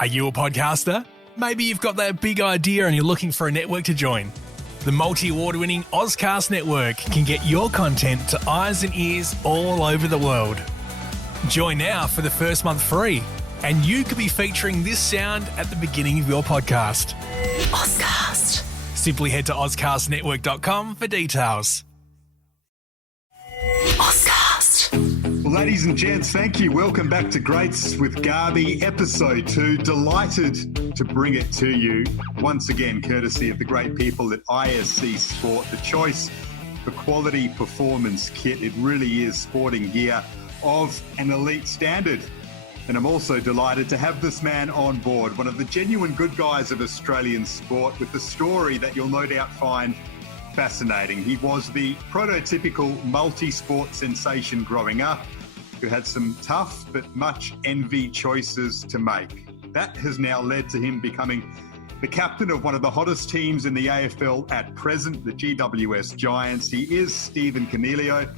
Are you a podcaster? Maybe you've got that big idea and you're looking for a network to join. The multi-award-winning Ozcast Network can get your content to eyes and ears all over the world. Join now for the first month free, and you could be featuring this sound at the beginning of your podcast. Ozcast. Simply head to ozcastnetwork.com for details. Ozcast. Well, ladies and gents, thank you. Welcome back to Greats with Garby, episode 2. Delighted to bring it to you once again, courtesy of the great people at ISC Sport, the choice for quality performance kit. It really is sporting gear of an elite standard. And I'm also delighted to have this man on board, one of the genuine good guys of Australian sport, with a story that you'll no doubt find fascinating. He was the prototypical multi-sport sensation growing up, who had some tough but much envied choices to make. That has now led to him becoming the captain of one of the hottest teams in the AFL at present, the GWS Giants. He is Stephen Coniglio,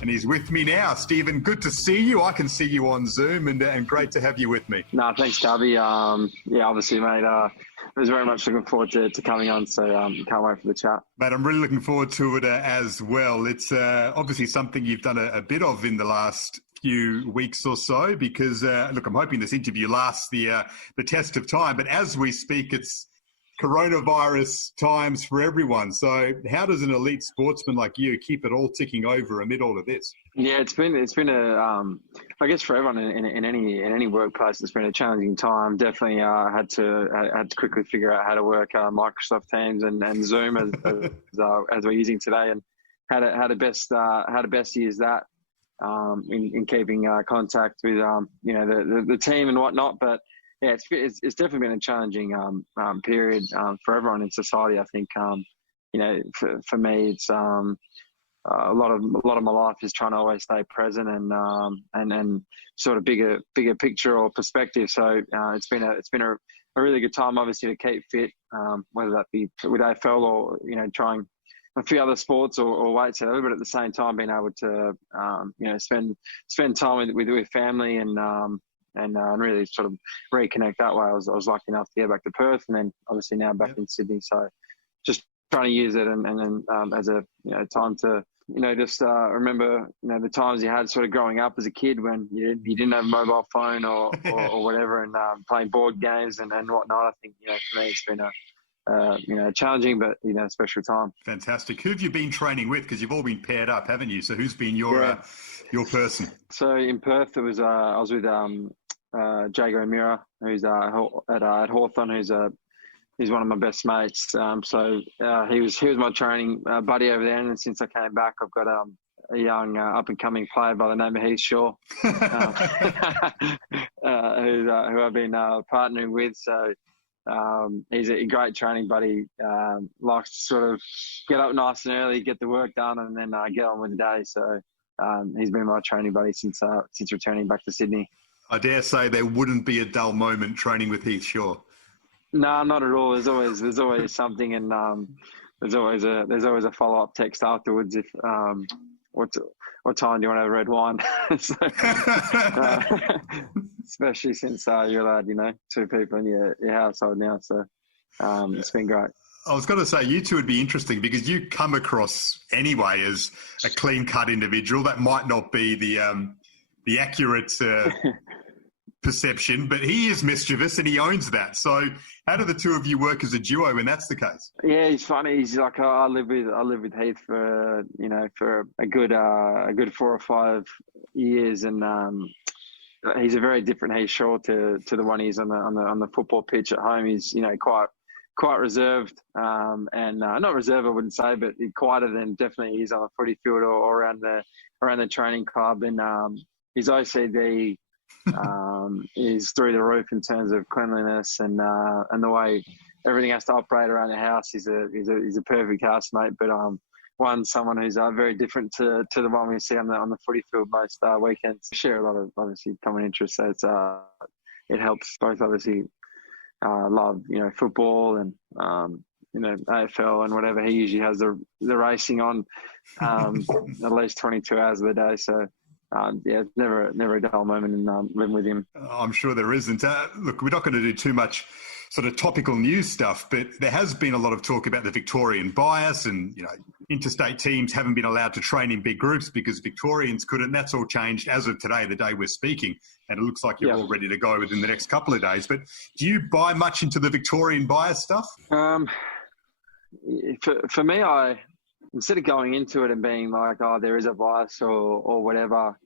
and he's with me now. Stephen, good to see you. I can see you on Zoom, and great to have you with me. No, thanks, Garby. Obviously, mate, I was very much looking forward to coming on, so can't wait for the chat. Mate, I'm really looking forward to it as well. It's obviously something you've done a bit of in the last few weeks or so, because, look, I'm hoping this interview lasts the test of time, but as we speak, it's coronavirus times for everyone. So how does an elite sportsman like you keep it all ticking over amid all of this? Yeah, it's been I guess for everyone in any workplace, it's been a challenging time. Definitely had to quickly figure out how to work Microsoft Teams and Zoom as we're using today, and how to best use that in keeping contact with the team and whatnot. But yeah, it's definitely been a challenging period for everyone in society. I think for me, it's a lot of my life is trying to always stay present and sort of bigger picture or perspective. So it's been a really good time, obviously, to keep fit, whether that be with AFL or trying a few other sports or weights, a little bit at the same time, being able to spend time with family and really sort of reconnect that way. I was lucky enough to get back to Perth, and then obviously now back in Sydney. So just trying to use it and then as a time to just remember the times you had sort of growing up as a kid when you didn't have a mobile phone or whatever, and playing board games and whatnot. I think for me it's been a challenging but special time. Fantastic. Who have you been training with? Because you've all been paired up, haven't you? So who's been your person? So in Perth, it was I was with Jago and Mira, who's at Hawthorn, he's one of my best mates. So he was my training buddy over there, and since I came back, I've got a young up and coming player by the name of Heath Shaw, who I've been partnering with. So he's a great training buddy. Likes to sort of get up nice and early, get the work done, and then get on with the day. So he's been my training buddy since returning back to Sydney. I dare say there wouldn't be a dull moment training with Heath Shaw. No, not at all. There's always something, and there's always a follow up text afterwards. If what time do you want to have a red wine? So, especially since you're allowed, 2 people in your household now. So it's been great. I was going to say, you two would be interesting because you come across anyway as a clean cut individual. That might not be the accurate perception, but he is mischievous and he owns that. So how do the two of you work as a duo when that's the case? Yeah, he's funny. He's like, I live with Heath for a good 4 or 5 years, and he's a very different Heath Shaw to the one he's on the football pitch at home. He's quite reserved, and not reserved I wouldn't say, but quieter than definitely he is on a footy field or around the training club. And his OCD is through the roof in terms of cleanliness and the way everything has to operate around the house. He's a perfect housemate, but someone who's very different to the one we see on the footy field most weekends. We share a lot of obviously common interests, so it helps both obviously love football and AFL and whatever. He usually has the racing on at least 22 hours of the day, so it's never a dull moment in living with him. I'm sure there isn't. Look, we're not going to do too much sort of topical news stuff, but there has been a lot of talk about the Victorian bias and, interstate teams haven't been allowed to train in big groups because Victorians couldn't. That's all changed as of today, the day we're speaking, and it looks like you're all ready to go within the next couple of days. But do you buy much into the Victorian bias stuff? For me, instead of going into it and being like, oh, there is a bias or whatever,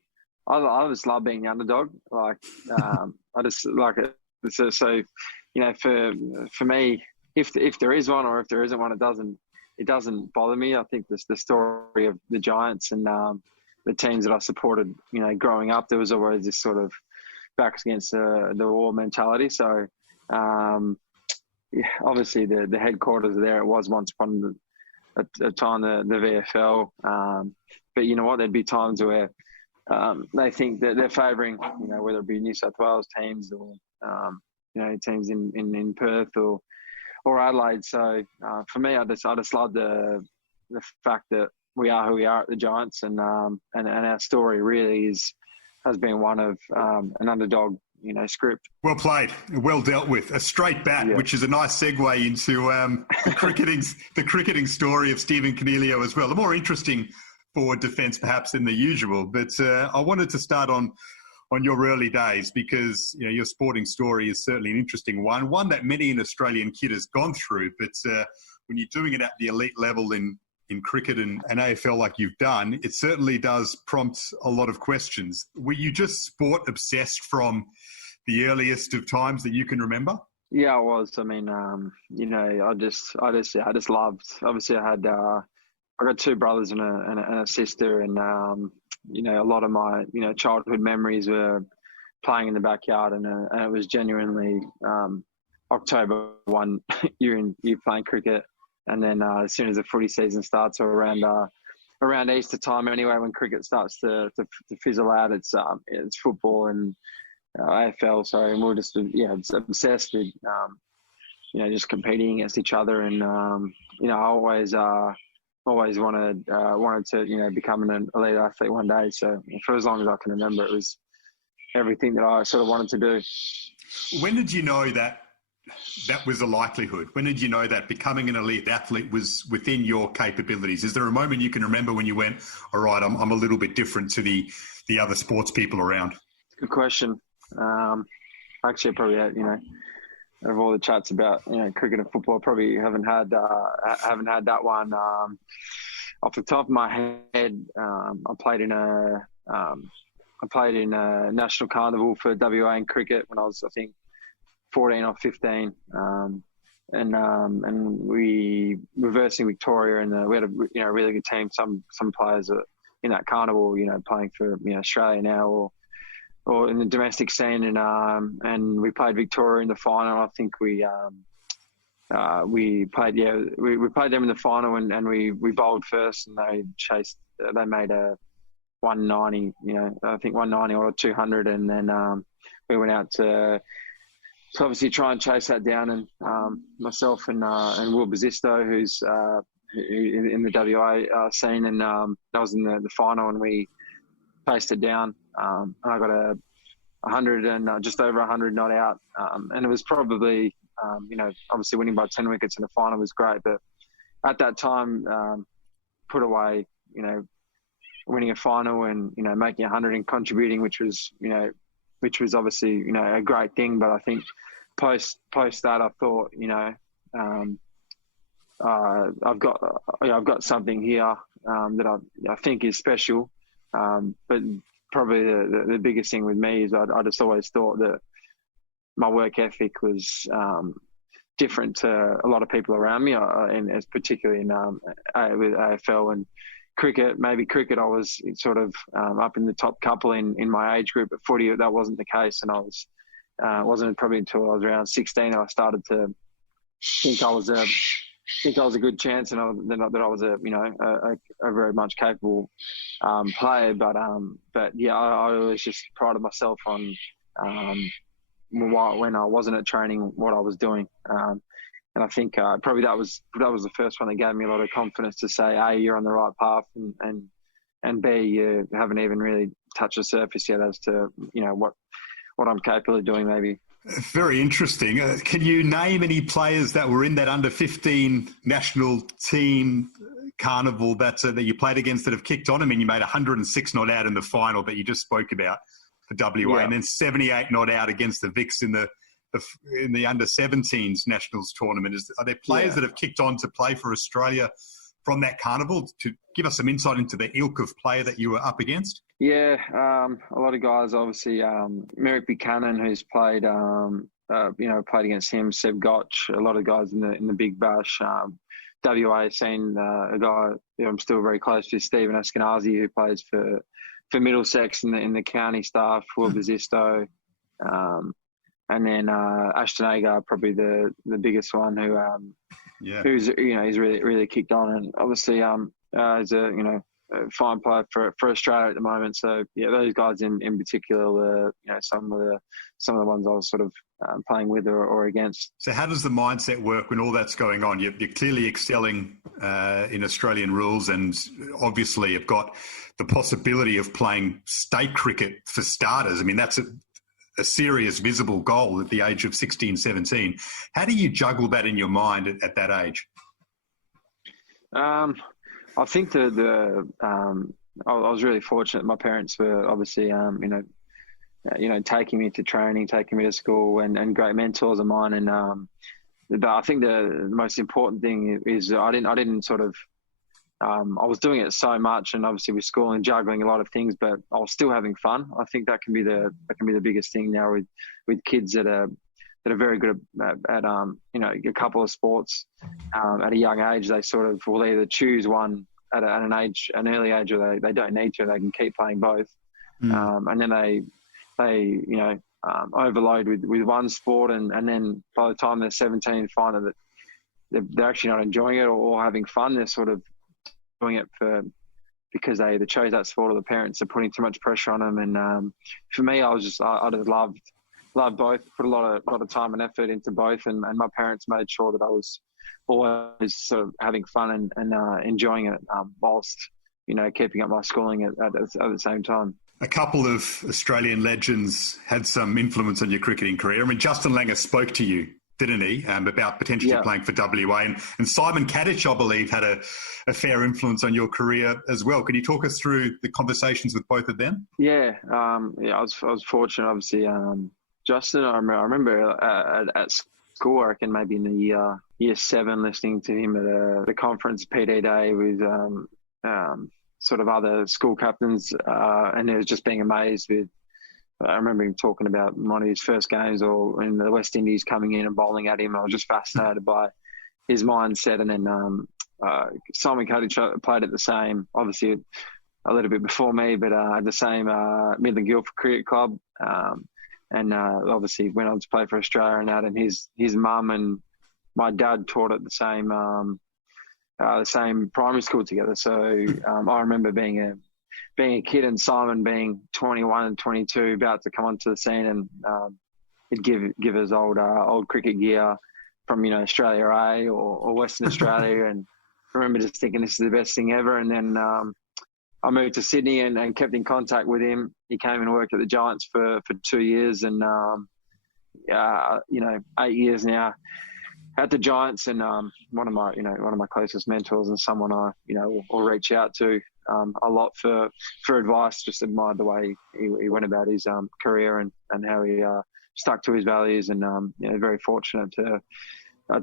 I just love being the underdog. Like, I just like it. So for me, if there is one or if there isn't one, it doesn't bother me. I think the story of the Giants and the teams that I supported, growing up, there was always this sort of backs against the wall mentality. So, obviously the headquarters are there. It was once upon a time the VFL, but you know what? There'd be times where they think that they're favouring, whether it be New South Wales teams or teams in Perth or Adelaide. So for me, I just love the fact that we are who we are at the Giants, and our story really has been one of an underdog, script. Well played, well dealt with. A straight bat, which is a nice segue into the cricketing story of Stephen Coniglio as well. A more interesting forward defence perhaps than the usual, but I wanted to start on your early days because your sporting story is certainly an interesting one that many an Australian kid has gone through. But when you're doing it at the elite level in cricket and AFL like you've done, it certainly does prompt a lot of questions. Were you just sport obsessed from the earliest of times that you can remember? Yeah, I was. I mean, I just loved. Obviously, I got two brothers and a sister, and a lot of my childhood memories were playing in the backyard, and it was genuinely October one you're playing cricket, and then as soon as the footy season starts, or around Easter time anyway, when cricket starts to fizzle out, it's football and AFL. So and we're just obsessed with just competing against each other, and I always wanted to become an elite athlete one day. So for as long as I can remember, it was everything that I sort of wanted to do. When did you know that was a likelihood? When did you know that becoming an elite athlete was within your capabilities? Is there a moment you can remember when you went, all right, I'm a little bit different to the other sports people around? Good question. Actually, I probably had, of all the chats about cricket and football, I probably haven't had that one off the top of my head. I played in a national carnival for WA in cricket when I was, I think, 14 or 15, and we reversing Victoria, and we had a really good team. Some players in that carnival, playing for Australia now or in the domestic scene, and we played Victoria in the final. I think we played them in the final, and we bowled first, and they made a 190, I think 190 or 200, and then we went out to obviously try and chase that down, and myself and Will Basisto, who's in the WA scene, and that was in the final, and we paced it down, and I got 100 and just over 100 not out, and it was probably obviously winning by 10 wickets in the final was great, but at that time put away winning a final and making 100 and contributing, which was obviously a great thing. But I think post that, I thought I've got something here that I think is special. But probably the biggest thing with me is I just always thought that my work ethic was different to a lot of people around me, and as particularly with AFL and cricket. Maybe cricket, I was sort of up in the top couple in my age group. But footy, that wasn't the case, and I was wasn't probably until I was around 16 I started to think I was a good chance, and that I was a very much capable player. But yeah, I always just prided myself on when I wasn't at training, what I was doing. And I think probably that was the first one that gave me a lot of confidence to say, hey, you're on the right path, and and B, you haven't even really touched the surface yet as to, what I'm capable of doing maybe. Very interesting. Can you name any players that were in that under-15 national team carnival that you played against that have kicked on? I mean, you made 106 not out in the final that you just spoke about for WA, and then 78 not out against the Vics in the under-17s nationals tournament. Are there players that have kicked on to play for Australia from that carnival? To give us some insight into the ilk of player that you were up against? Yeah, a lot of guys, obviously. Merrick Buchanan, who's played, played against him. Seb Gotch, a lot of guys in the Big Bash. WA seen a guy I'm still very close to, Stephen Eskenazi, who plays for Middlesex in the county staff. Will Bazisto, and then Ashton Agar, probably the biggest one, who's he's really kicked on, and obviously is a fine player for Australia at the moment. So those guys in particular were some of the ones I was sort of playing with or against. So how does the mindset work when all that's going on? You're clearly excelling in Australian rules, and obviously have got the possibility of playing state cricket for starters. I mean, that's a serious visible goal at the age of 16, 17. How do you juggle that in your mind at that age? I think I was really fortunate. My parents were obviously, taking me to training, taking me to school, and great mentors of mine. And I think the most important thing is I didn't sort of. I was doing it so much, and obviously with school and juggling a lot of things, but I was still having fun. I think that can be the biggest thing now with kids that are very good at a couple of sports at a young age. They sort of will either choose one at an early age, or they don't need to. They can keep playing both, and then they overload with one sport, and then by the time they're 17, find that they're actually not enjoying it or having fun. They're sort of doing it because they either chose that sport or the parents are putting too much pressure on them. And for me, I just loved both, put a lot of time and effort into both, and my parents made sure that I was always sort of having fun and enjoying it whilst keeping up my schooling at the same time. A couple of Australian legends had some influence on your cricketing career. I mean, Justin Langer spoke to you, didn't he, about potentially playing for WA, and Simon Katich, I believe, had a fair influence on your career as well. Can you talk us through the conversations with both of them? I was fortunate, obviously. Justin, I remember at school, I reckon maybe in the year 7, listening to him at the conference PD day with sort of other school captains, and it was just being amazed with. I remember him talking about one of his first games or in the West Indies coming in and bowling at him. I was just fascinated by his mindset. And then Simon Katich played at the same, obviously a little bit before me, but at the same Midland Guildford Cricket Club. And obviously went on to play for Australia and that. And his mum and my dad taught at the same primary school together. So I remember being a kid and Simon being 21 and 22, about to come onto the scene, and he'd give us old cricket gear from Australia A or Western Australia, and I remember just thinking this is the best thing ever. And then I moved to Sydney and kept in contact with him. He came and worked at the Giants for 2 years, and 8 years now at the Giants, and one of my closest mentors, and someone I will reach out to a lot for advice. Just admired the way he went about his career and how he stuck to his values, and very fortunate to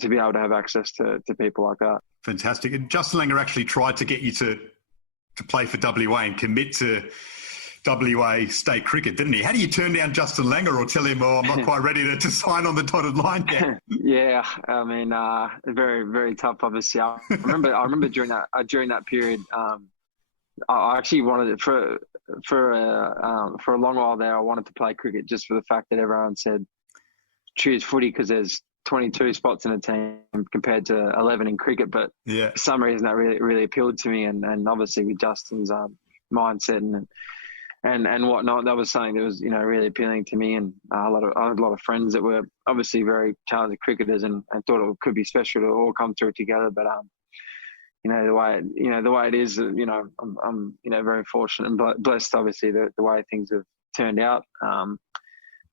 be able to have access to people like that. Fantastic. And Justin Langer actually tried to get you to play for WA and commit to WA state cricket, didn't he? How do you turn down Justin Langer or tell him, I'm not quite ready to sign on the dotted line yet? Yeah, I mean, very, very tough, obviously. I remember during that period, I actually wanted it for a long while there. I wanted to play cricket just for the fact that everyone said choose footy because there's 22 spots in a team compared to 11 in cricket. But for some reason that really appealed to me, and obviously with Justin's mindset and whatnot, that was something that was really appealing to me. And I had a lot of friends that were obviously very talented cricketers, and thought it could be special to all come through together. But the way it is. I'm very fortunate and blessed, obviously, the way things have turned out.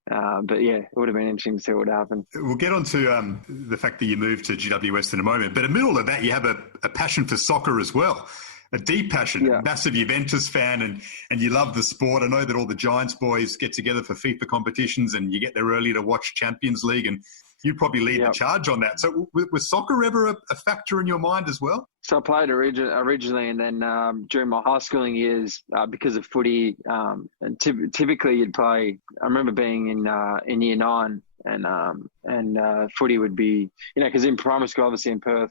But yeah, it would have been interesting to see what would happen. We'll get on to the fact that you moved to GWS in a moment. But in the middle of that, you have a passion for soccer as well, a deep passion, a massive Juventus fan, and you love the sport. I know that all the Giants boys get together for FIFA competitions and you get there early to watch Champions League, and you probably lead the charge on that. So was soccer ever a factor in your mind as well? So I played originally, and then during my high schooling years, because of footy, and typically you'd play. I remember being in year 9, and footy would be, because in primary school, obviously in Perth,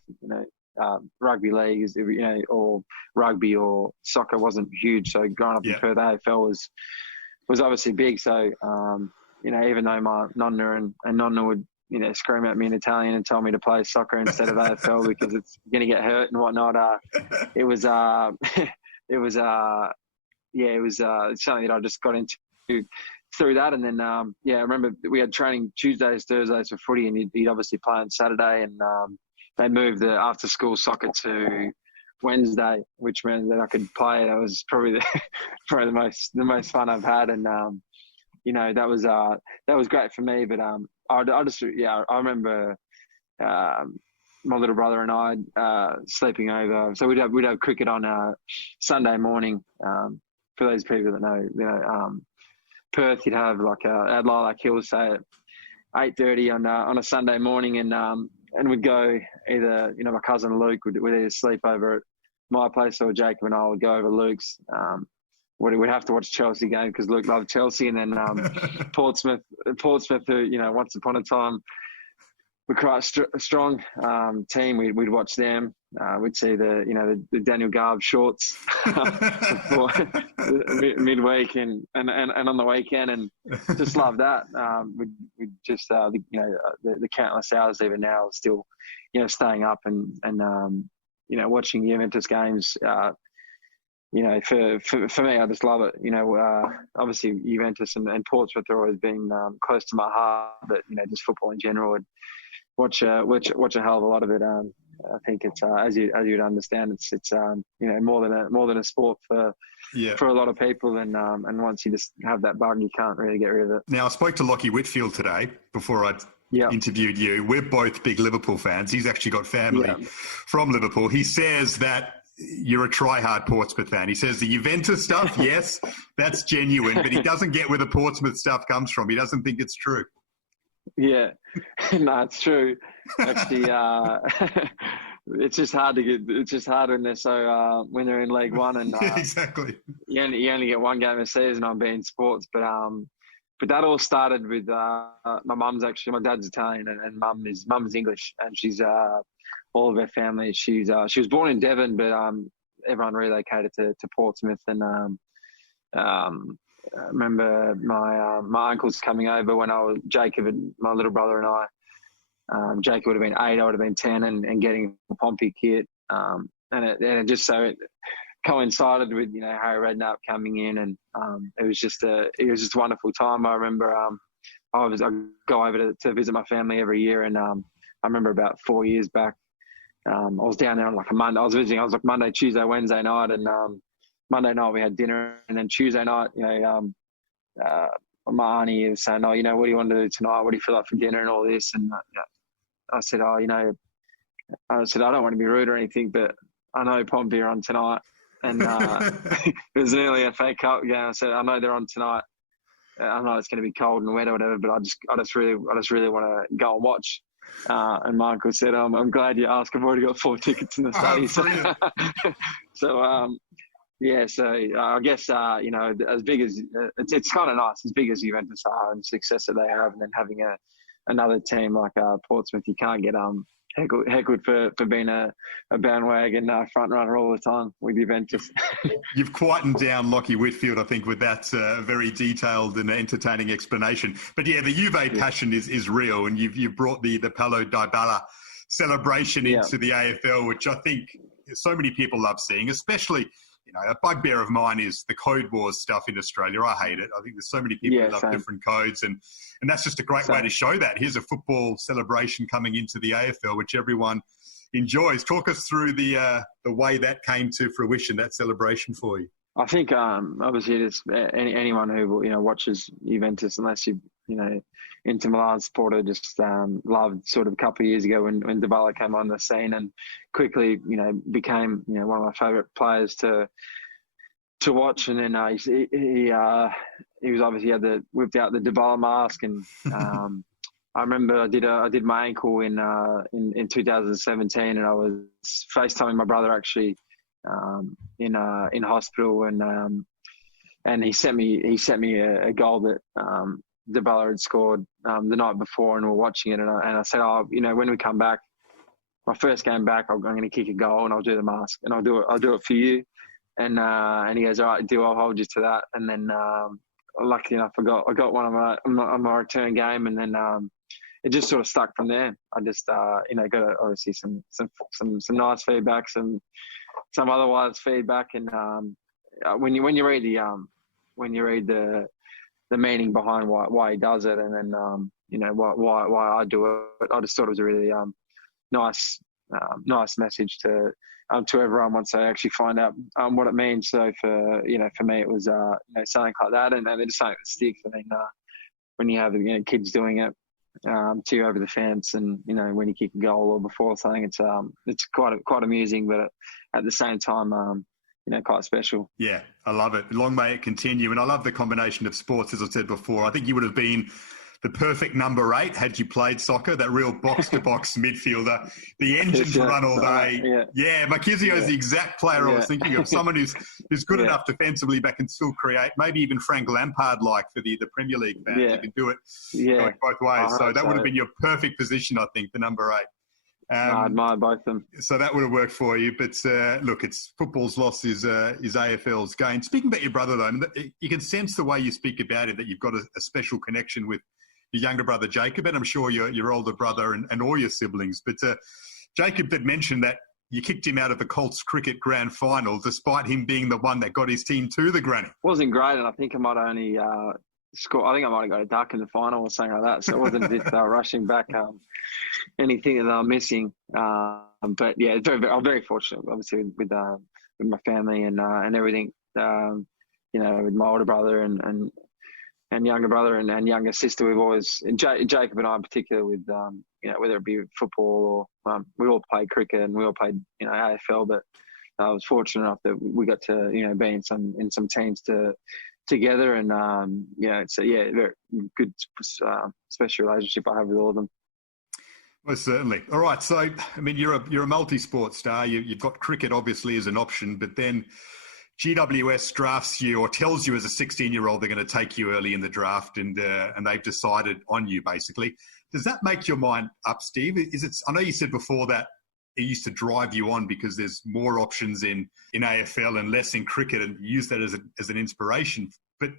rugby league is, or rugby or soccer wasn't huge. So growing up in Perth, AFL was obviously big. So even though my nonna and nonna would scream at me in Italian and tell me to play soccer instead of AFL because it's going to get hurt and whatnot. It was something that I just got into through that. And then, I remember we had training Tuesdays, Thursdays for footy, and you'd obviously play on Saturday. And they moved the after school soccer to Wednesday, which meant that I could play. That was probably the most fun I've had. And, that was great for me. But I remember my little brother and I sleeping over. So we'd have cricket on Sunday morning. For those people that know, Perth, you'd have at Lilac Hills, say at 8:30 on a Sunday morning, and we'd go either my cousin Luke would either sleep over at my place, or Jacob and I would go over Luke's. We'd have to watch Chelsea game because Luke loved Chelsea, and then Portsmouth, who once upon a time were quite a strong team. We'd watch them. We'd see the Daniel Garb shorts midweek and on the weekend, and just love that. We'd just the countless hours even now still staying up and watching Juventus games. For me, I just love it. Obviously Juventus and Portsmouth have always been close to my heart, but just football in general. I'd watch a hell of a lot of it. I think it's as you'd understand, it's more than a sport for a lot of people, and once you just have that bug, you can't really get rid of it. Now, I spoke to Lockie Whitfield today before I interviewed you. We're both big Liverpool fans. He's actually got family from Liverpool. He says that you're a try-hard Portsmouth fan. He says the Juventus stuff, yes, that's genuine, but he doesn't get where the Portsmouth stuff comes from. He doesn't think it's true. Yeah, no, it's true. Actually, it's just hard to get. It's just hard when they're when they're in League One, and exactly. You only get one game a season on being sports, but that all started with my mum's actually. My dad's Italian, and mum's English, and she's all of her family. She was born in Devon, but everyone relocated to Portsmouth. And I remember my uncles coming over when Jacob and my little brother and I. Jacob would have been 8, I would have been 10, and getting a Pompey kit. And it just so it coincided with Harry Redknapp coming in, and it was just a wonderful time. I remember I go over to visit my family every year, and I remember about 4 years back. I was down there on a Monday. I was visiting. I was Monday, Tuesday, Wednesday night, and Monday night we had dinner, and then Tuesday night, my auntie was saying, "Oh, what do you want to do tonight? What do you feel like for dinner and all this?" And I said, "Oh, I don't want to be rude or anything, but I know Pompey are on tonight, and it was nearly a FA Cup game. I said, I know they're on tonight. I know it's going to be cold and wet or whatever, but I just really want to go and watch." And my uncle said, "I'm glad you asked. I've already got 4 tickets in the study." So I guess as big as it's kind of nice, as big as Juventus are and the success that they have, and then having another team like Portsmouth, you can't get heckled for being a bandwagon front runner all the time with Juventus. You've quietened down Lockie Whitfield, I think, with that very detailed and entertaining explanation. But yeah, the Juve passion is real, and you've brought the Paulo Dybala celebration into the AFL, which I think so many people love seeing, especially. A bugbear of mine is the Code Wars stuff in Australia. I hate it. I think there's so many people who love different codes, and that's just a great way to show that. Here's a football celebration coming into the AFL, which everyone enjoys. Talk us through the way that came to fruition, that celebration for you. I think obviously just anyone who watches Juventus, unless you Inter Milan supporter, just loved sort of a couple of years ago when Dybala came on the scene and quickly became one of my favourite players to watch. And then he was obviously whipped out the Dybala mask, and I remember I did my ankle in 2017, and I was FaceTiming my brother actually in hospital, and he sent me a goal that Dybala had scored the night before, and we were watching it, and I said, when we come back, my first game back, I'm going to kick a goal and I'll do the mask, and I'll do it for you. And he goes, all right, I'll hold you to that. And then luckily enough, I got one on my return game, and then it just sort of stuck from there. I just got obviously some nice feedback, some otherwise feedback, and when you read the meaning behind why he does it, and then why I do it, I just thought it was a really nice message to everyone once they actually find out what it means. So for me it was something like that, and then just something that sticks. I mean, when you have kids doing it to you over the fence, and when you kick a goal or before something, it's quite amusing, but at the same time quite special. Yeah, I love it. Long may it continue. And I love the combination of sports, as I said before. I think you would have been the perfect number 8 had you played soccer, that real box-to-box midfielder, the engine to run all day. Marchisio is the exact player I was thinking of, someone who's good enough defensively but can still create, maybe even Frank Lampard-like for the Premier League fans. You can do it both ways. So that would have been your perfect position, I think, the number 8. I admire both of them. So that would have worked for you. But look, it's football's loss is AFL's gain. Speaking about your brother, though, you can sense the way you speak about it that you've got a special connection with your younger brother, Jacob, and I'm sure your older brother and all your siblings. But Jacob did mention that you kicked him out of the Colts cricket grand final, despite him being the one that got his team to the granny. Wasn't great, and I think I might only score. I think I might have got a duck in the final or something like that. So it wasn't as if they were rushing back anything that they were missing. But yeah, I'm very fortunate, obviously, with my family and everything. With my older brother and younger brother and younger sister, we've always, and Jacob and I in particular, with whether it be football or we all played cricket and we all played AFL, but I was fortunate enough that we got to be in some teams together, and it's a very good special relationship I have with all of them. Most certainly. All right, so I mean, you're a multi-sport star. You've got cricket obviously as an option, but then GWS drafts you or tells you as a 16-year-old they're going to take you early in the draft, and they've decided on you basically. Does that make your mind up, Steve? I know you said before that it used to drive you on because there's more options in AFL and less in cricket, and you use that as an inspiration. But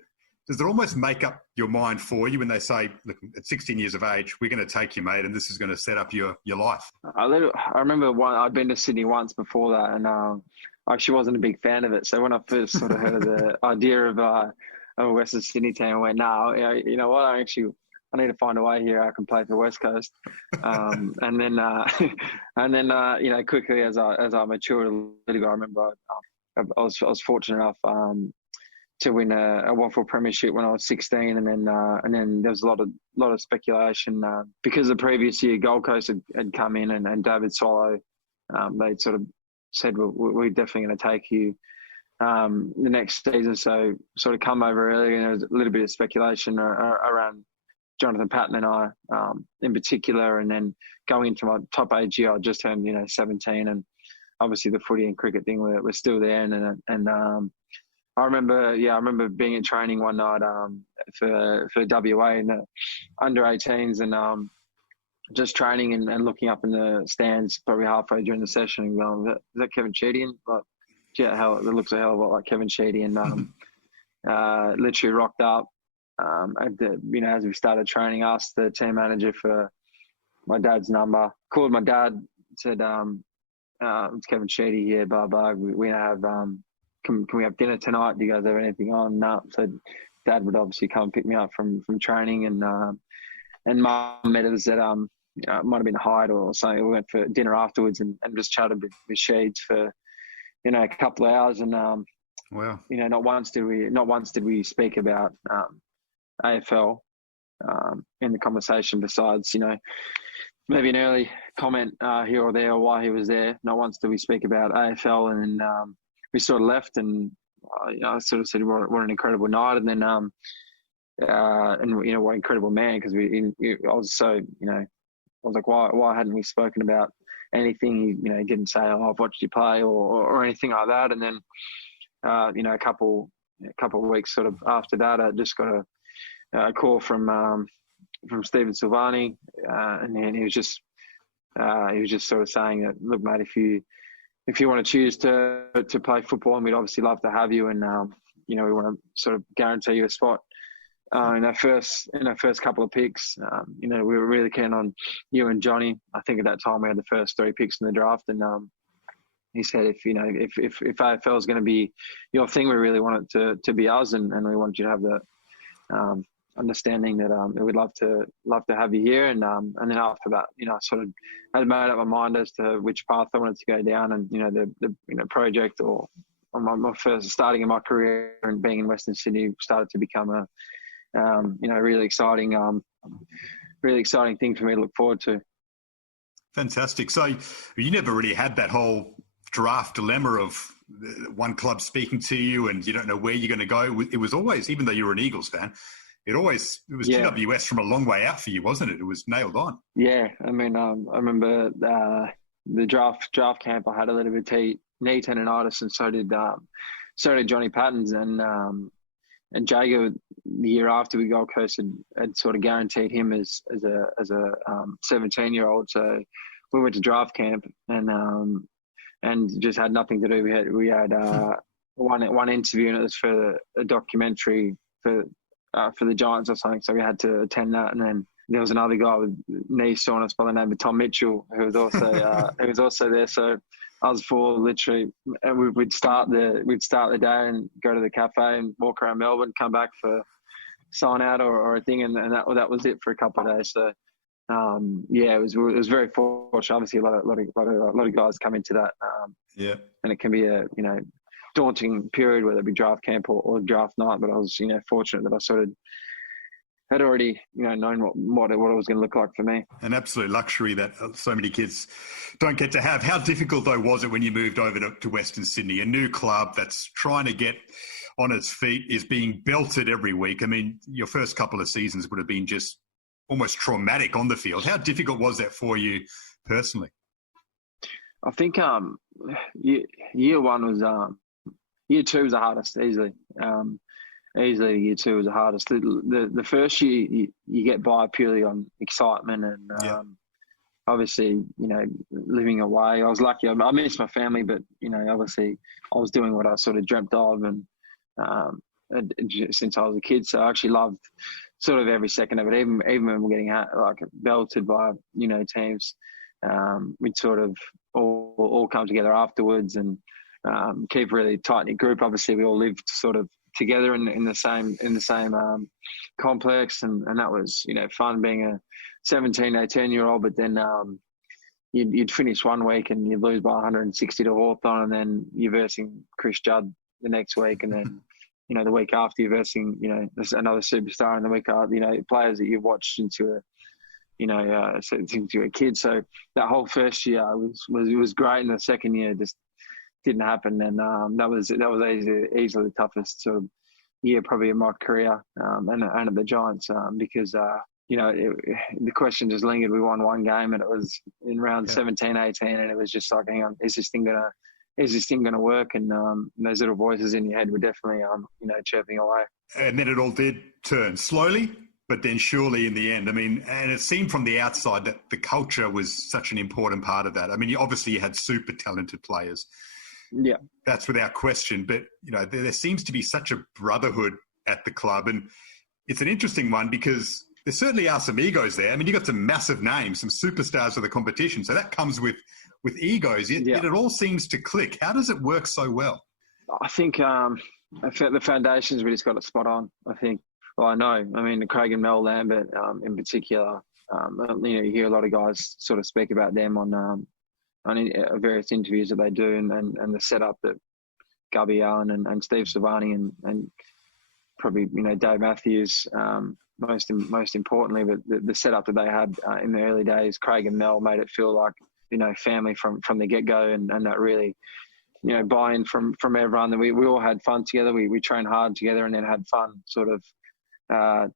does it almost make up your mind for you when they say, look, at 16 years of age, we're going to take you, mate, and this is going to set up your life? I remember I'd been to Sydney once before that, and I actually wasn't a big fan of it. So when I first sort of heard of the idea of a Western Sydney team, I went, no, you know what, I need to find a way here I can play for West Coast. And then quickly as I matured a little bit, I remember I was fortunate enough to win a WAFL premiership when I was 16, and then there was a lot of speculation because the previous year Gold Coast had come in and David Swallow, they'd sort of said, well, we're definitely going to take you the next season. So sort of come over early, and there was a little bit of speculation around Jonathan Patton and I in particular, and then going into my top age year, I just turned 17, and obviously the footy and cricket thing were still there, and I remember being at training one night for WA in the under 18s, and just training and looking up in the stands probably halfway during the session and going, is that Kevin Sheedy? Like, yeah, it looks a hell of a lot like Kevin Sheedy, and literally rocked up. As we started training, asked the team manager for my dad's number, called my dad, said, it's Kevin Sheedy here, blah, blah. We have, can we have dinner tonight? Do you guys have anything on? No. So Dad would obviously come pick me up from training, and Mum met us at might have been Hyde or something. We went for dinner afterwards and just chatted with Sheeds for, a couple of hours. And, wow. Not once did we speak about AFL in the conversation besides, maybe an early comment here or there or why he was there. Not once did we speak about AFL. And then we sort of left and I sort of said, what an incredible night. And then, what an incredible man, because I was so, I was like, why hadn't we spoken about anything? He didn't say, oh, I've watched you play or anything like that. And then, a couple of weeks sort of after that, I just got a call from Stephen Silvani, and he was just sort of saying that, look, mate, if you want to choose to play football, and we'd obviously love to have you, and we want to sort of guarantee you a spot in our first couple of picks. We were really keen on you and Johnny. I think at that time we had the first 3 picks in the draft, and he said, if AFL is going to be your thing, we really want it to be us, and we want you to have the understanding that we'd love to have you here. And then after that, I sort of had made up my mind as to which path I wanted to go down, and the project or my first starting in my career and being in Western Sydney started to become a really exciting thing for me to look forward to. Fantastic. So you never really had that whole draft dilemma of one club speaking to you and you don't know where you're going to go. It was always, even though you were an Eagles fan, it was GWS from a long way out for you, wasn't it? It was nailed on. Yeah. I mean, I remember the draft camp, I had a little bit of knee tendonitis, and so did Johnny Pattons, and Jago, the year after we Gold Coast, had sort of guaranteed him as a 17-year-old. So we went to draft camp and just had nothing to do. We had one interview, and it was for a documentary for the Giants or something. So we had to attend that, and then there was another guy with knee soreness by the name of Tom Mitchell who was also there. So I was for literally, and we'd start the day and go to the cafe and walk around Melbourne, come back for sign out or a thing, and that was it for a couple of days. So it was very fortunate. Obviously, a lot of guys come into that, and it can be a daunting period, whether it be draft camp or draft night. But I was fortunate that I sort of had already known what it was going to look like for me. An absolute luxury that so many kids don't get to have. How difficult though was it when you moved over to Western Sydney, a new club that's trying to get on its feet, is being belted every week? I mean, your first couple of seasons would have been just almost traumatic on the field. How difficult was that for you personally? I think year one was year two was the hardest, easily. Easily year two was the hardest. The first year you get by purely on excitement and obviously, living away. I was lucky. I missed my family, but, obviously I was doing what I sort of dreamt of and since I was a kid. So I actually loved sort of every second of it, even when we're getting belted by, teams. We'd sort of all come together afterwards and keep a really tight-knit group. Obviously, we all lived sort of together in the same complex, and that was fun being a 17, 18-year-old. But then you'd finish one week and you'd lose by 160 to Hawthorn, and then you're versing Chris Judd the next week, and then the week after you're versing another superstar, and the week after players that you've watched into a kid. So that whole first year was great, and the second year just didn't happen, and that was easily the toughest sort of year probably in my career, and at the Giants, because the question just lingered. We won one game, and it was in round 17, 18, and it was just like, hang on, is this thing gonna work? And those little voices in your head were definitely chirping away. And then it all did turn slowly, but then surely in the end. I mean, and it seemed from the outside that the culture was such an important part of that. I mean, obviously you had super talented players. Yeah, that's without question. But there seems to be such a brotherhood at the club, and it's an interesting one because there certainly are some egos there. I mean, you got some massive names, some superstars of the competition, so that comes with egos. Yet it all seems to click. How does it work so well? I think the foundations we just got it spot on. I think. Well, I know. I mean, Craig and Mel Lambert in particular. You hear a lot of guys sort of speak about them on various interviews that they do, and the setup that Garby, Allen and Steve Silvani and probably Dave Matthews most importantly, but the setup that they had in the early days, Craig and Mel, made it feel like family from the get go, and that really buy-in from everyone. That we all had fun together. We trained hard together, and then had fun sort of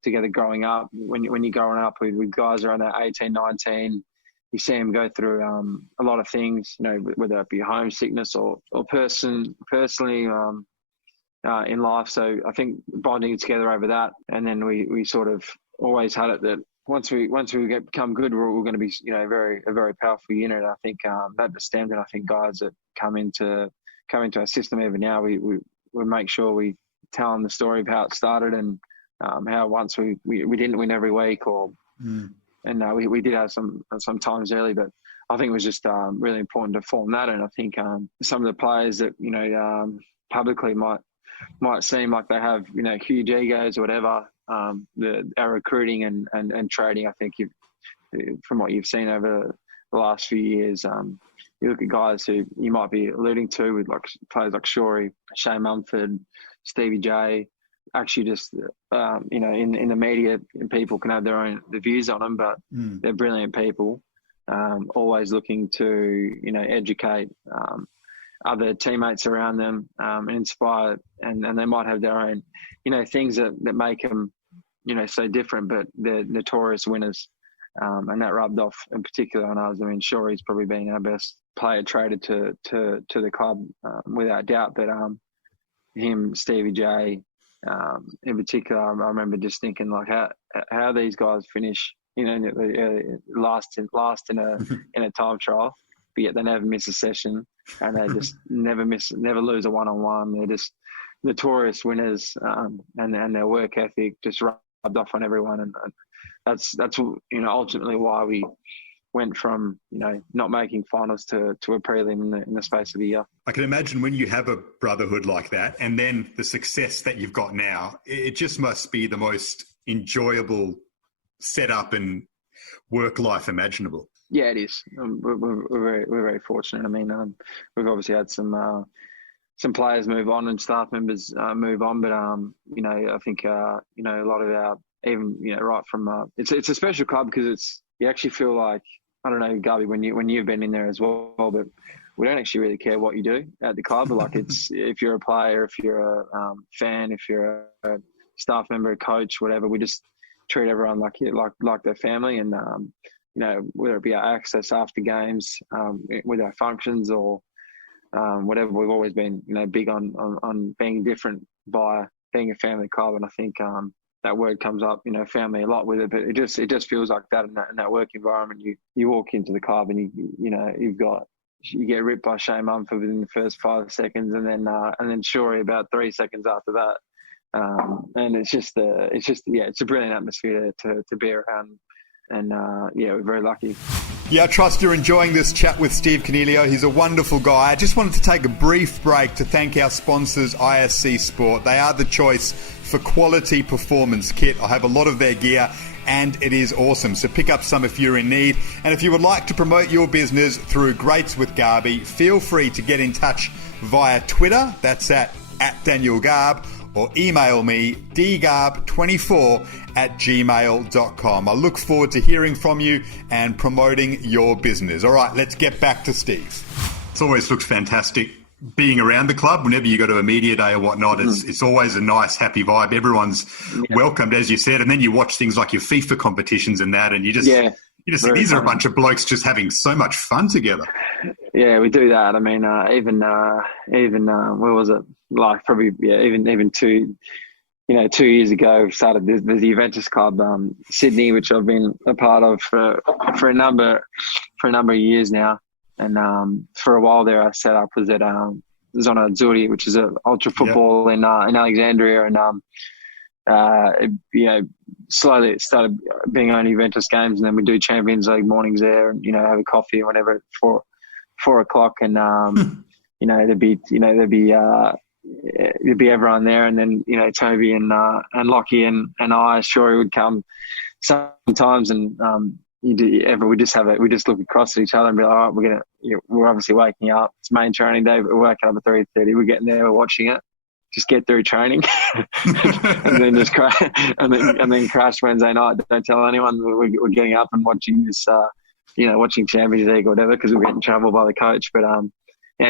together growing up. When you're growing up with guys around that 18, 19. You see them go through a lot of things, whether it be homesickness or personally in life. So I think bonding together over that, and then we sort of always had it that once we become good, we're going to be a very powerful unit. And I think that just stemmed, and I think guys that come into our system even now, we make sure we tell them the story of how it started and how once we didn't win every week or. And we did have some times early, but I think it was just really important to form that. And I think some of the players that publicly might seem like they have huge egos or whatever. Our recruiting and trading, I think from what you've seen over the last few years, you look at guys who you might be alluding to with like players like Shawry, Shane Mumford, Stevie J. Actually just, in the media, people can have their views on them, but they're brilliant people, always looking to, educate other teammates around them and inspire, and they might have their own, things that make them, so different, but they're notorious winners. And that rubbed off in particular on us. I mean, Shawry's probably been our best player traded to the club without doubt, but him, Stevie J, in particular, I remember just thinking like how these guys finish, last in a time trial, but yet they never miss a session, and they just never lose a one-on-one. They're just notorious winners, and their work ethic just rubbed off on everyone, and that's ultimately why we went from not making finals to a prelim in the space of a year. I can imagine when you have a brotherhood like that, and then the success that you've got now, it just must be the most enjoyable setup and work life imaginable. Yeah, it is. We're very fortunate. I mean, we've obviously had some players move on and staff members move on, but I think a lot of our even right from it's a special club because you actually feel like, I don't know, Garby, when you've been in there as well, but we don't actually really care what you do at the club. Like it's if you're a player, if you're a fan, if you're a staff member, a coach, whatever, we just treat everyone like their family. And whether it be our access after games, with our functions or whatever, we've always been big on being different by being a family club. And I think that word comes up, family a lot with it, but it just feels like that in that work environment. You walk into the club and you get ripped by Shane Mumford within the first 5 seconds, and then Shawry about 3 seconds after that. And it's a brilliant atmosphere to be around, and we're very lucky. Yeah, I trust you're enjoying this chat with Steve Coniglio. He's a wonderful guy. I just wanted to take a brief break to thank our sponsors, ISC Sport. They are the choice for quality performance kit. I have a lot of their gear and it is awesome. So pick up some if you're in need. And if you would like to promote your business through Greats with Garby, feel free to get in touch via Twitter. That's at Daniel Garb, or email me dgarb24@gmail.com. I look forward to hearing from you and promoting your business. All right, let's get back to Steve. It always looks fantastic being around the club. Whenever you go to a media day or whatnot, it's always a nice, happy vibe. Everyone's welcomed, as you said, and then you watch things like your FIFA competitions and that, and you just think these are a bunch of blokes just having so much fun together. Yeah, we do that. I mean, even where was it? Like probably even 2 years ago, we started the Juventus Club Sydney, which I've been a part of for a number of years now. And for a while there, I set up was at Zona Azzurri, which is an ultra football in Alexandria, and slowly it started being on Juventus games, and then we do Champions League mornings there, and have a coffee or whatever at 4 o'clock, and there'd be everyone there, and then Toby and Lockie and I, Shawry would come sometimes, and we just look across at each other and be like, all right, we're obviously waking up. It's main training day, but we're waking up at 3:30. We're getting there, we're watching it. Just get through training, and then just crash, and then crash Wednesday night. Don't tell anyone we're getting up and watching this, watching Champions League or whatever, because we're getting trouble by the coach. But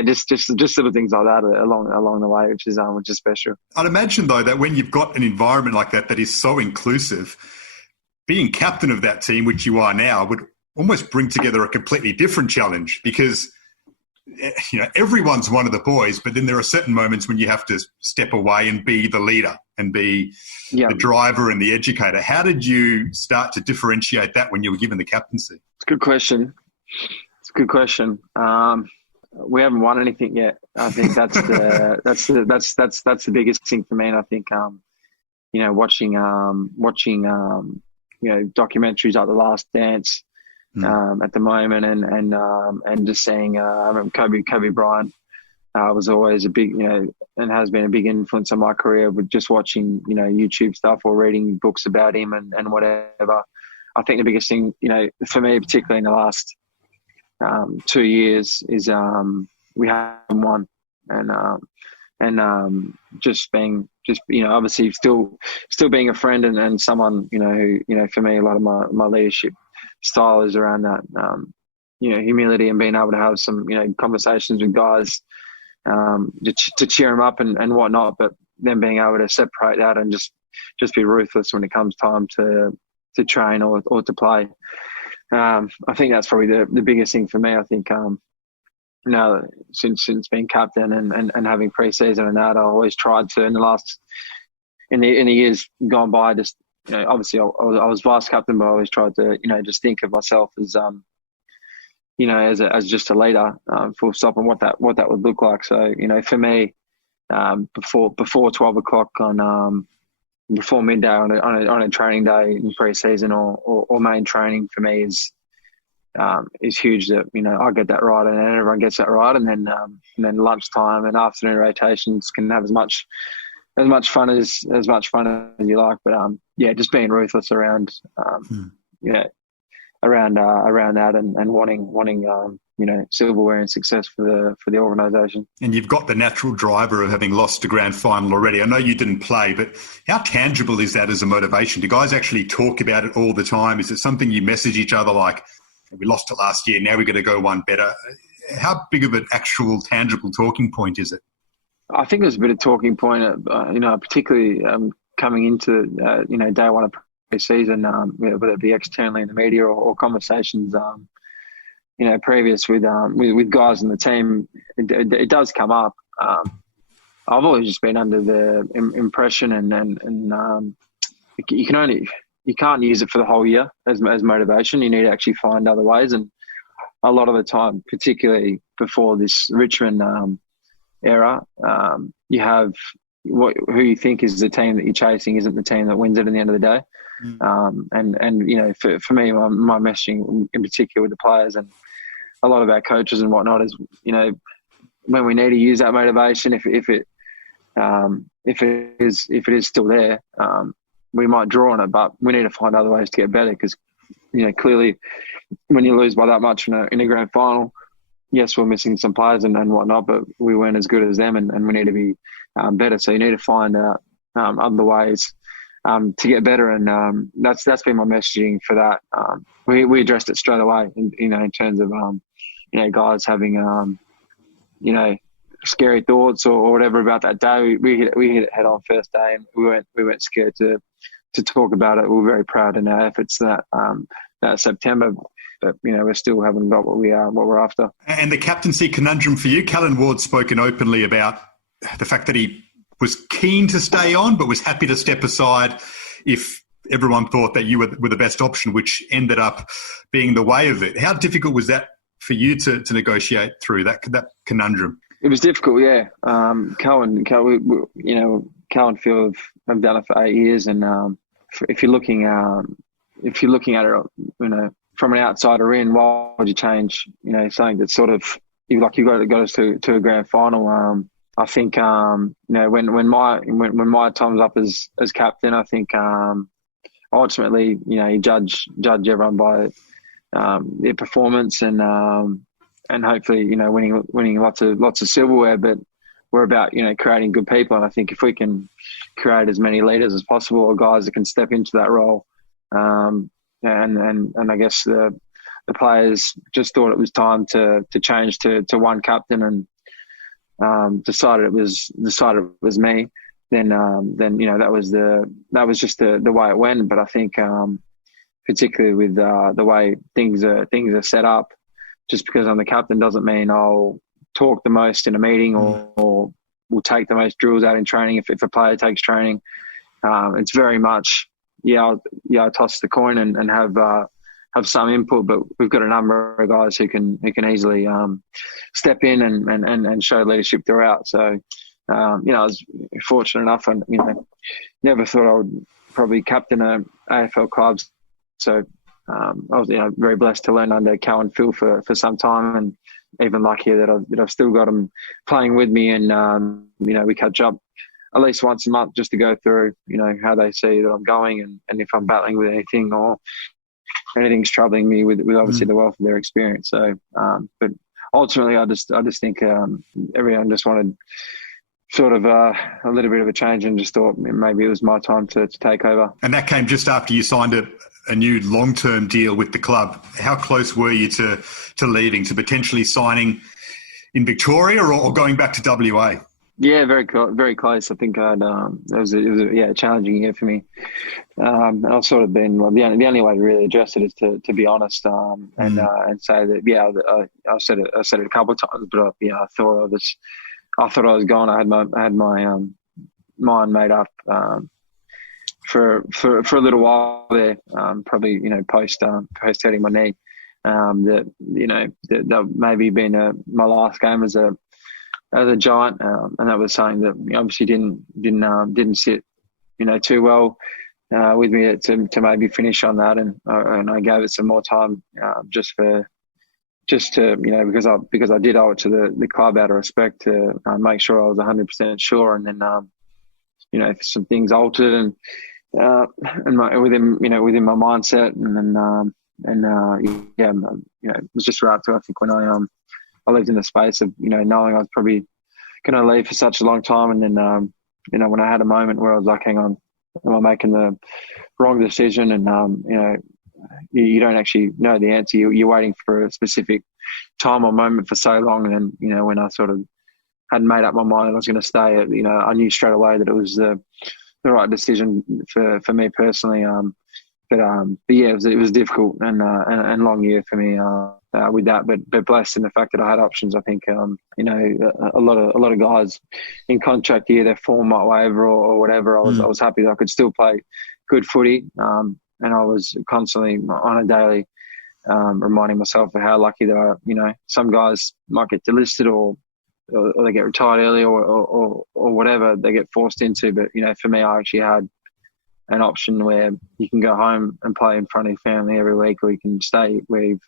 just little things like that along the way, which is special. I'd imagine though that when you've got an environment like that is so inclusive, being captain of that team, which you are now, would almost bring together a completely different challenge, because everyone's one of the boys, but then there are certain moments when you have to step away and be the leader and be the driver and the educator. How did you start to differentiate that when you were given the captaincy? It's a good question. We haven't won anything yet. I think that's the biggest thing for me. And I think watching documentaries like The Last Dance at the moment, and just seeing Kobe Bryant was always a big, and has been a big influence on my career, with just watching, YouTube stuff or reading books about him and whatever. I think the biggest thing, for me, particularly in the last 2 years, is we haven't won, and obviously still being a friend and someone, who, for me, a lot of my leadership style is around that, humility and being able to have some, conversations with guys to cheer them up and whatnot, but then being able to separate that and just be ruthless when it comes time to train or to play. I think that's probably the biggest thing for me. I think, since being captain and having pre-season and that, I always tried to, in the years gone by, just, obviously I was vice captain, but I always tried to, just think of myself as, as just a leader, full stop, and what that would look like. So, for me, before 12 o'clock before midday on a training day in pre-season or main training, for me is huge. That I get that right, and everyone gets that right, and then lunchtime and afternoon rotations can have as much fun as you like. But just being ruthless around around that and wanting silverware and success for the organisation. And you've got the natural driver of having lost a grand final already. I know you didn't play, but how tangible is that as a motivation? Do guys actually talk about it all the time? Is it something you message each other like, we lost it last year, now we're going to go one better? How big of an actual tangible talking point is it? I think there's a bit of talking point, particularly coming into day one of pre-season, whether it be externally in the media or conversations, previous with guys in the team. It does come up. I've always just been under the impression, and you can't use it for the whole year as motivation. You need to actually find other ways, and a lot of the time, particularly before this Richmond era, you have who you think is the team that you're chasing isn't the team that wins it in the end of the day. For me, my messaging in particular with the players and a lot of our coaches and whatnot is, when we need to use that motivation, if it is still there, we might draw on it, but we need to find other ways to get better, because clearly when you lose by that much in a grand final, yes, we're missing some players and whatnot, but we weren't as good as them, and we need to be better. So you need to find out other ways to get better, and that's been my messaging for that. We addressed it straight away, in terms of guys having scary thoughts or whatever about that day. We hit it head on first day, and we weren't scared to talk about it. We were very proud in our efforts that September. But we still haven't got what we're after. And the captaincy conundrum for you, Callan Ward spoken openly about the fact that he was keen to stay on, but was happy to step aside if everyone thought that you were the best option, which ended up being the way of it. How difficult was that for you to negotiate through that conundrum? It was difficult, yeah. Callan Field have done it for 8 years, and if you're looking at it, from an outsider in, why would you change? Something that's sort of you got us to a grand final. I think when my time's up as captain, I think ultimately you judge everyone by their performance and hopefully, winning lots of silverware. But we're about, creating good people. And I think if we can create as many leaders as possible, or guys that can step into that role, and I guess the players just thought it was time to change to one captain, and decided it was me. Then that was just the way it went. But I think particularly with the way things are set up, just because I'm the captain doesn't mean I'll talk the most in a meeting or will take the most drills out in training if a player takes training. It's very much I toss the coin and have some input, but we've got a number of guys who can easily step in and show leadership throughout. So I was fortunate enough, and never thought I would probably captain a AFL club. So I was very blessed to learn under Callan Phil for some time, and even luckier that I've still got him playing with me, and we catch up at least once a month just to go through how they see that I'm going, and if I'm battling with anything or anything's troubling me with obviously the wealth of their experience. So but ultimately I just think everyone just wanted sort of a little bit of a change, and just thought maybe it was my time to take over. And that came just after you signed a new long-term deal with the club. How close were you to leaving, to potentially signing in Victoria or going back to WA? Yeah, very close. I think it was a challenging year for me. I've sort of been the only way to really address it is to be honest, and say that I said it a couple of times, but I thought I was gone. I had my mind made up for a little while there. Probably post hurting my knee. That maybe been my last game as a Giant, and that was something that obviously didn't sit too well with me to maybe finish on that, and I gave it some more time just to because I did owe it to the club out of respect to make sure I was 100% sure, and then some things altered within my mindset, and then it was just right to, I think, when I lived in the space of knowing I was probably going to leave for such a long time, and then when I had a moment where I was like, hang on, am I making the wrong decision? And you don't actually know the answer. You're waiting for a specific time or moment for so long, and then when I sort of hadn't made up my mind that I was going to stay, I knew straight away that it was the right decision for me personally. But yeah, it was difficult and long year for me with that. But blessed in the fact that I had options. I think a lot of guys in contract year, their form might waver or whatever. I was happy that I could still play good footy, and I was constantly on a daily reminding myself of how lucky that some guys might get delisted or they get retired early or whatever they get forced into. But for me, I actually had an option where you can go home and play in front of your family every week, or you can stay where you've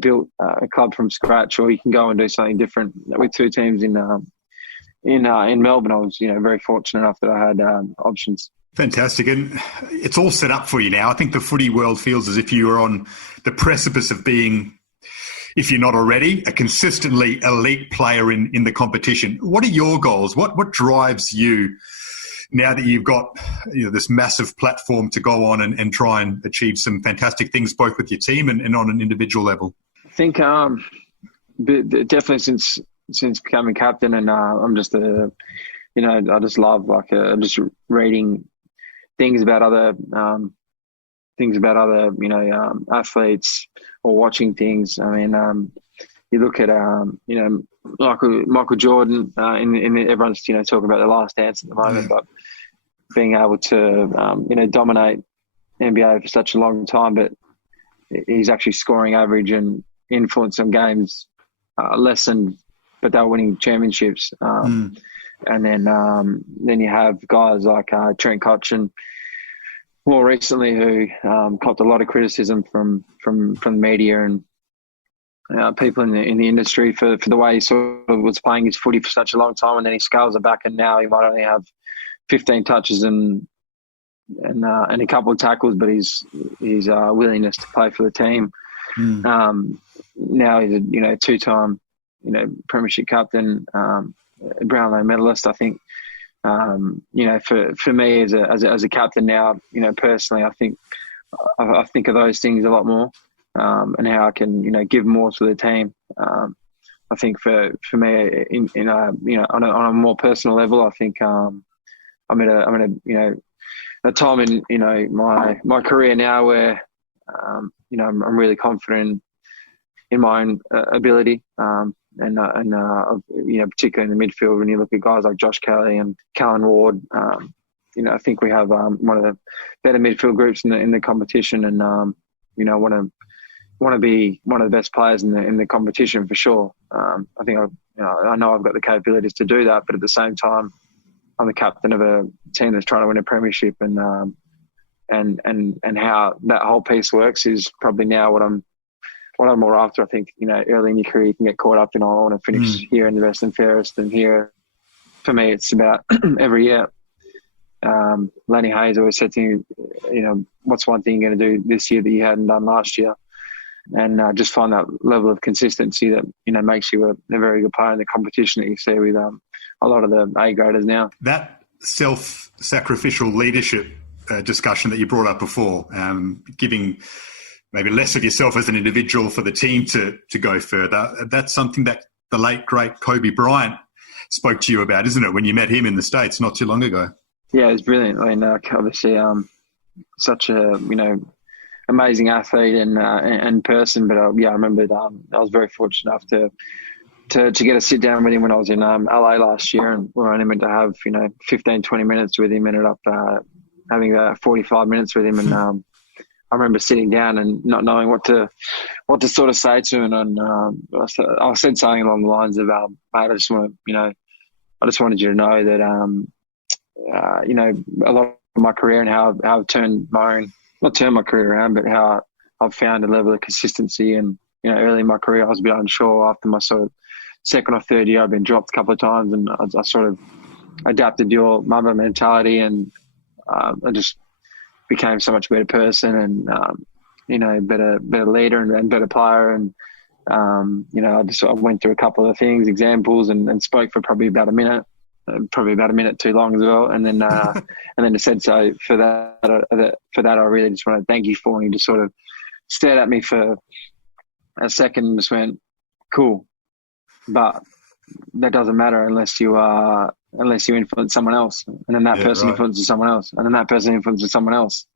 built a club from scratch, or you can go and do something different. With two teams in Melbourne, I was very fortunate enough that I had options. Fantastic. And it's all set up for you now. I think the footy world feels as if you are on the precipice of being, if you're not already, a consistently elite player in the competition. What are your goals? What drives you now that you've got this massive platform to go on and try and achieve some fantastic things, both with your team and on an individual level? I think definitely since becoming captain, and I'm just I just love just reading things about other athletes or watching things. I mean, you look at Michael Jordan everyone's talking about The Last Dance at the moment, but being able to dominate NBA for such a long time, but he's actually scoring average and influence on games lessened, but they were winning championships. And then you have guys like Trent Koch, and more recently who copped a lot of criticism from the media and people in the industry for the way he sort of was playing his footy for such a long time, and then he scales it back, and now he might only have 15 touches and a couple of tackles, but his willingness to play for the team Now he's a two-time premiership captain, Brownlow medalist. I think for me as a captain now, personally, I think of those things a lot more, and how I can give more to the team. I think for me, on a more personal level, I think I'm at a time in my career now where I'm really confident in my own ability, and particularly in the midfield. When you look at guys like Josh Kelly and Callan Ward, I think we have one of the better midfield groups in the competition, and want to be one of the best players in the competition for sure. I think I know I've got the capabilities to do that, but at the same time, I'm the captain of a team that's trying to win a premiership, and how that whole piece works is probably now what I'm more after. I think early in your career you can get caught up in, I want to finish here in the best and fairest, and here for me it's about every year. Lenny Hayes always said to me, what's one thing you're going to do this year that you hadn't done last year? And just find that level of consistency that makes you a very good player in the competition that you see with a lot of the A graders now. That self-sacrificial leadership discussion that you brought up before, giving maybe less of yourself as an individual for the team to go further, that's something that the late, great Kobe Bryant spoke to you about, isn't it, when you met him in the States not too long ago? Yeah, it was brilliant. I mean, obviously such a, amazing athlete and person, but I remember I was very fortunate enough to get a sit down with him when I was in LA last year, and we were only meant to have 15, 20 minutes with him. Ended up having about 45 minutes with him, and I remember sitting down and not knowing what to sort of say to him, and I said something along the lines of, mate, I just wanted you to know that a lot of my career and how I've turned not turned my career around, but how I've found a level of consistency. And, early in my career, I was a bit unsure. After my sort of second or third year, I've been dropped a couple of times, and I sort of adapted your Mamba mentality, and I just became so much better person, and, better leader and better player. And, I went through a couple of things, examples, and spoke for probably about a minute. Probably about a minute too long as well, and then and then I said, so for that I really just want to thank you for. And he just sort of stared at me for a second and just went, cool, but that doesn't matter unless you influence someone else, and then that person influences someone else, and then that person influences someone else.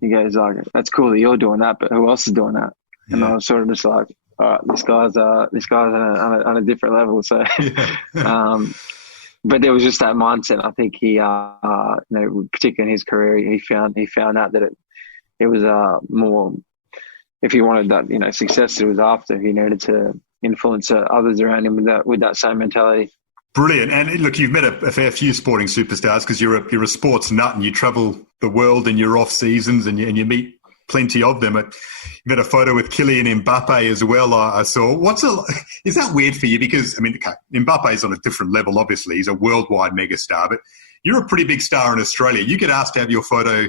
He goes like, that's cool that you're doing that, but who else is doing that? Yeah. And I was sort of just like, all right, this guy's on a different level. So. Yeah. But there was just that mindset. I think he, particularly in his career, he found out that it was more. If he wanted that, success, it was after he needed to influence others around him with that same mentality. Brilliant. And look, you've met a fair few sporting superstars because you're a sports nut and you travel the world in your off seasons and you meet plenty of them. You had a photo with Kylian and Mbappe as well, I saw. Is that weird for you? Because, Mbappe is on a different level, obviously. He's a worldwide megastar, but you're a pretty big star in Australia. You get asked to have your photo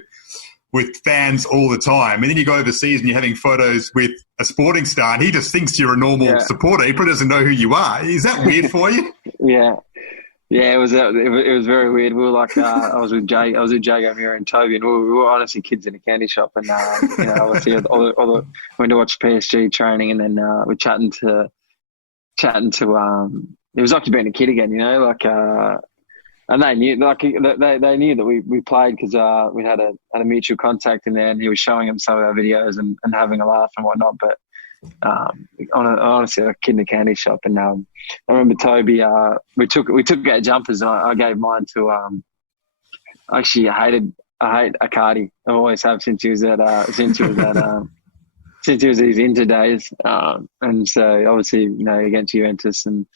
with fans all the time, and then you go overseas and you're having photos with a sporting star, and he just thinks you're a normal supporter. He probably doesn't know who you are. Is that weird for you? Yeah. Yeah, it was very weird. We were like, I was with Jago here and Toby, and we were honestly kids in a candy shop, and obviously went to watch PSG training, and then we're chatting to. It was like to being a kid again, and they knew they knew that we played because we had a mutual contact in there, and he was showing them some of our videos and having a laugh and whatnot, but. Honestly, a kid in a candy shop, and I remember Toby. We took our jumpers, and I gave mine to. Actually, I hate Icardi. I always have since he was since he was his Inter days, and so obviously against Juventus and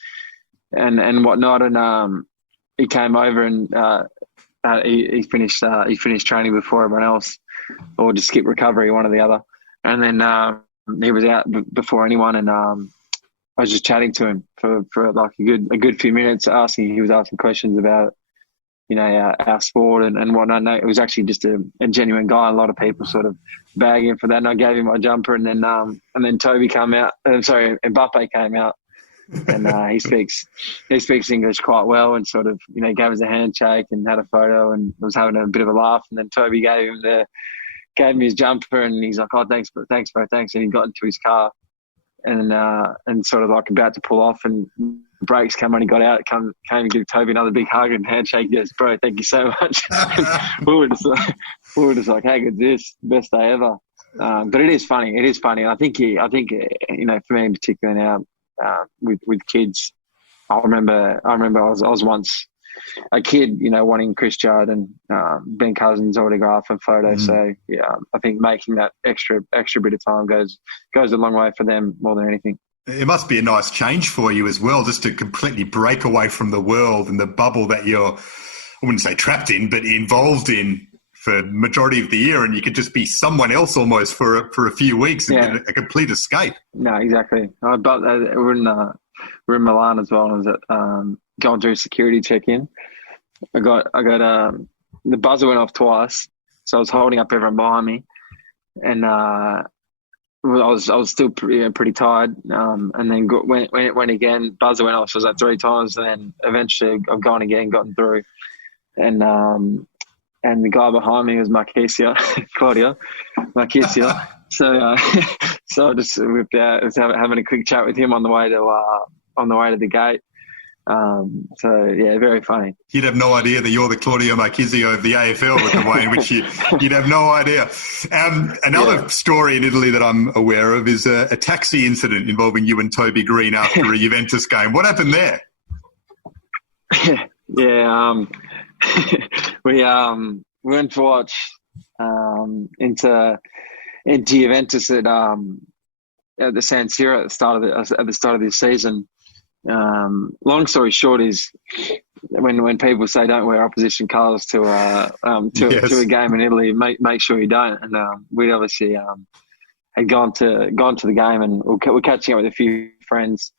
whatnot, and he came over and he finished training before everyone else, or just skip recovery, one or the other, and then. He was out before anyone, and I was just chatting to him for like a good few minutes. He was asking questions about our sport and whatnot. No, it was actually just a genuine guy. A lot of people sort of bag him for that, and I gave him my jumper, and then Toby came out. Mbappe came out, and he speaks English quite well, and sort of gave us a handshake and had a photo and was having a bit of a laugh. And then Toby gave him his jumper, and he's like, "Oh, thanks, bro, thanks." And he got into his car, and sort of like about to pull off, and brakes came on. He got out, came and give Toby another big hug and handshake. He goes, "Bro, thank you so much." we were just like, "How good is this? Best day ever." But it is funny. It is funny. I think for me in particular now, with kids, I remember I was once a kid, wanting Chris Judd and Ben Cousins' autograph and photo. So yeah, I think making that extra bit of time goes a long way for them more than anything. It must be a nice change for you as well, just to completely break away from the world and the bubble that you're, I wouldn't say trapped in, but involved in for the majority of the year, and you could just be someone else almost for a few weeks and get a complete escape. No, exactly. But we're in Milan as well, and I was at going through security check-in. I got the buzzer went off twice, so I was holding up everyone behind me, and I was still pretty tired, and then went again. Buzzer went off, so I was at 3 times, and then eventually I've gone again, gotten through, and the guy behind me was Claudio Marchisio. So I just whipped out, was having a quick chat with him on the way to the gate. So yeah, very funny. You'd have no idea that you're the Claudio Marchisio of the AFL with the way in which you'd have no idea. Another story in Italy that I'm aware of is a taxi incident involving you and Toby Greene after a Juventus game. What happened there? We went to watch into Juventus at the San Siro at the start of this season. Long story short is when people say don't wear opposition colours to a game in Italy, make sure you don't. And we obviously had gone to the game, and we're catching up with a few friends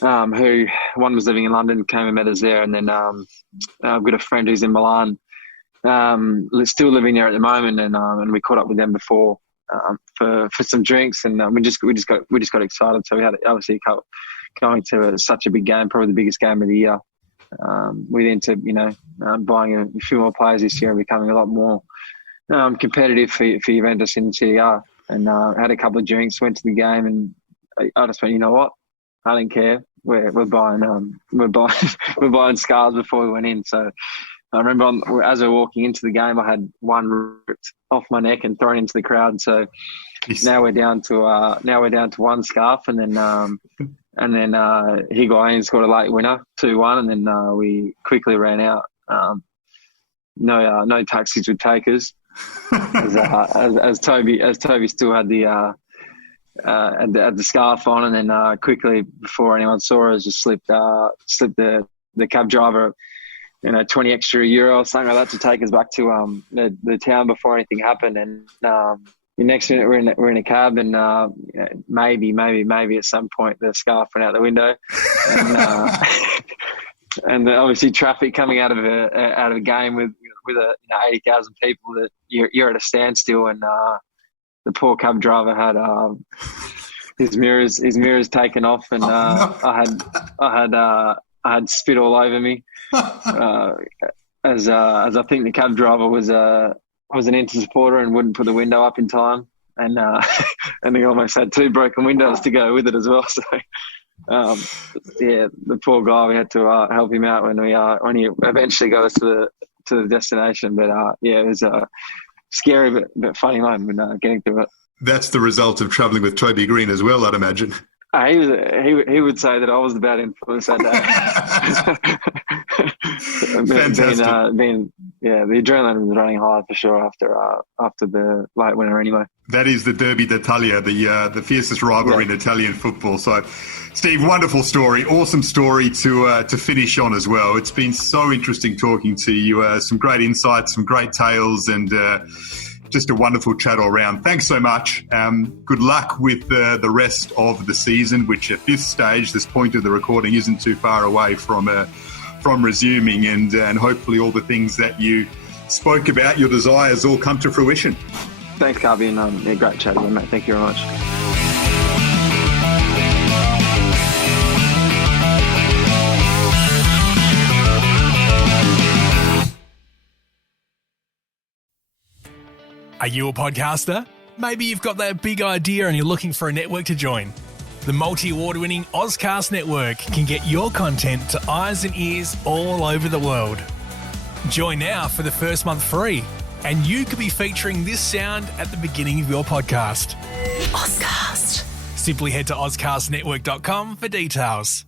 who one was living in London, came and met us there, and then I've got a friend who's in Milan, still living there at the moment, and we caught up with them before for some drinks, and we just got excited. So we had obviously going to such a big game, probably the biggest game of the year. We then to buying a few more players this year and becoming a lot more competitive for Juventus in Serie A, and had a couple of drinks, went to the game, and I just went, you know what? I don't care. We're buying we're buying scarves before we went in. So I remember as we were walking into the game, I had one ripped off my neck and thrown into the crowd. So now we're down to one scarf, and then Higuain scored a late winner, 2-1, and then we quickly ran out. No taxis would take us, as Toby still had the scarf on, and then quickly before anyone saw us, just slipped the cab driver 20 extra euro or something like that to take us back to the town before anything happened. And the next minute we're in a cab, and maybe at some point the scarf went out the window, and obviously traffic coming out of a game with 80,000 people, that you're at a standstill, and the poor cab driver had his mirrors taken off, and I had spit all over me, as I think the cab driver was an Inter supporter and wouldn't put the window up in time, and he almost had 2 broken windows to go with it as well. So the poor guy, we had to help him out when he eventually got us to the destination. But it was a scary but funny moment getting through it. That's the result of travelling with Toby Greene as well, I'd imagine. He would say that I was the bad influence that day. Fantastic. The adrenaline was running high for sure after the late winner anyway. That is the Derby d'Italia, the fiercest rivalry in Italian football. So, Steve, wonderful story, awesome story to finish on as well. It's been so interesting talking to you. Some great insights, some great tales, and just a wonderful chat all around. Thanks so much. Good luck with the rest of the season, which at this stage, this point of the recording, isn't too far away from from resuming, and hopefully all the things that you spoke about, your desires, all come to fruition. Thanks, Garby, and great chatting, mate. Thank you very much. Are you a podcaster? Maybe you've got that big idea and you're looking for a network to join. The multi-award-winning Ozcast Network can get your content to eyes and ears all over the world. Join now for the first month free, and you could be featuring this sound at the beginning of your podcast. Ozcast. Simply head to ozcastnetwork.com for details.